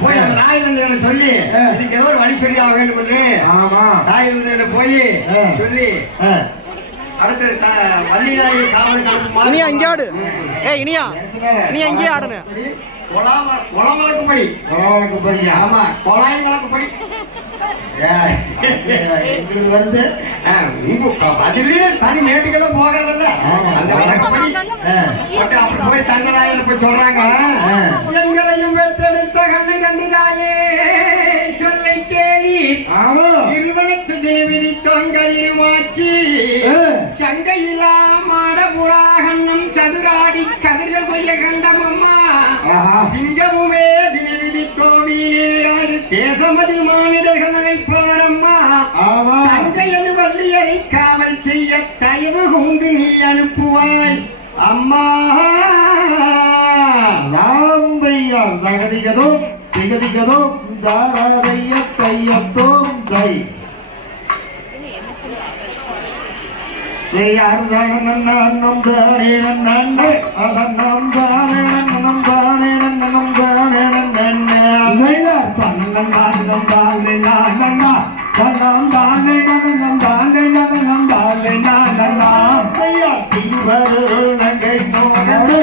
போய் அந்த நாய் தந்தையிட சொல்லி. இதுக்கு ஏதோ ஒரு வழி வேண்டும் என்று ஆமா. நாய் தந்தையிட போய் ஆ. சொல்லி ஆ. அடுத்து த- வள்ளி நாயை காவலுக்கு அனுப்புமாறு இனியா இங்கே ஆடு. ஏய் இனியா. நீ அங்கேயே ஆடுன. கொலாம கொலமலக்கு படி கொலவழக்கு படியா ஆமா கொலாயங்களுக்கு படி ஏய், எங்களுக்கு வருது. தனி மேட்டுக்கெல்லாம் போகாதல்ல. அந்த வழக்கப்படி அப்புறம் போய் தங்கராயன்னு போய் சொல்றாங்க. தந்திதாயே சொல்லை கேளி. ஆமா. இருவனத்து தினவிதி தொங்கலிருமாச்சி. சங்கையிலா மாட புறாகண்ணம் சதுராடி கதிர்கள் கொய்ய கண்டமம்மா ஆஹா. திங்கமுமே தினவிதி கோவிலே தேசமதில் மானிடர்கள் அழைப்பாரம்மா. ஆமா. தங்கையனு வள்ளியரை காவல் செய்ய தயவு கூந்து நீ அனுப்புவாய். அம்மா. ராந்தையா தகதிகதும் திகதிகதும் தாராதைய தையத்தோம் தை செய்யார்தானம் தானே நன்னே அதன்னம் தானே நன்னம் தானே நன்னம் தானே நன்னே தன்னம் தானம் தானே நானண்ணா தன்னம் தானே நன்னம் தானே நன்னம் தானே நானண்ணா ஐயா திருவருள் நங்கை நோகே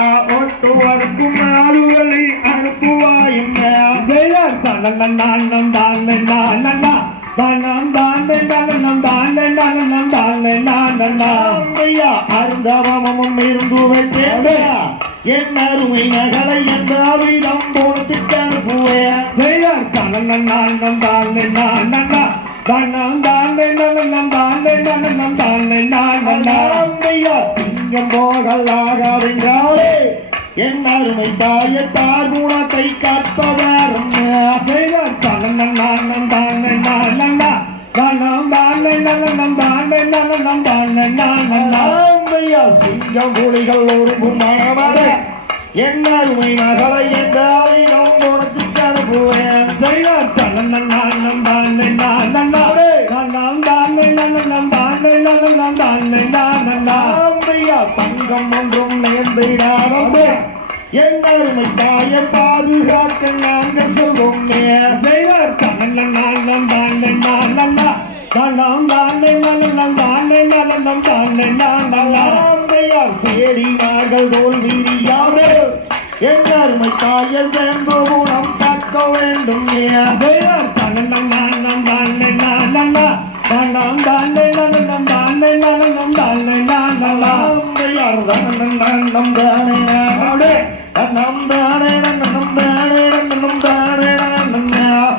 ஆ ஒட்டுவதற்கும் ஆளுகளை அனுப்புவாயும் தனனம் அருந்தவமும் இருந்து வைத்தேடா என் அருமை மகளை எந்த விதம் போனத்துக்கு அனுப்புவேன் செய்தார் தனனம் தானம் தானே நானண்ணா தனம் தானே நலனம் தானே நலனம் தானே நானண்ணா ஆந்தையா திங்கம் போகலாகாதென்றாலே என் அருமை தாய தார் குணத்தை ஆந்தையா சிங்கம் புலிகள் ஒரு மனமர என் அருமை மகளை எந்த விதம் போனத்துக்கு அனுப்புவேன் என் அருமை தாயை பாதுகாக்க நாங்கள் சொல்வோம் நானண்ணா ஆந்தையார் சேடினார்கள் தோல் வீரியாமல் என் அருமை தாயை சேர்ந்த குணம் காக்க வேண்டும் செய்தார் தனனம் நானம் தானே நானண்ணா ஆந்தையார் தானே நானே நம் தானே நன்னம் தானே நன்னம் தானே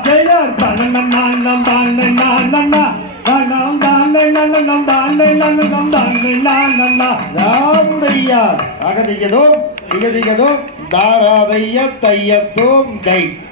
செய்தார் தனனம் நானம் தானே நானண்ணா தனம் தானே தானே தானே அகதிகதோ தாராதைய தையத்தோம் கை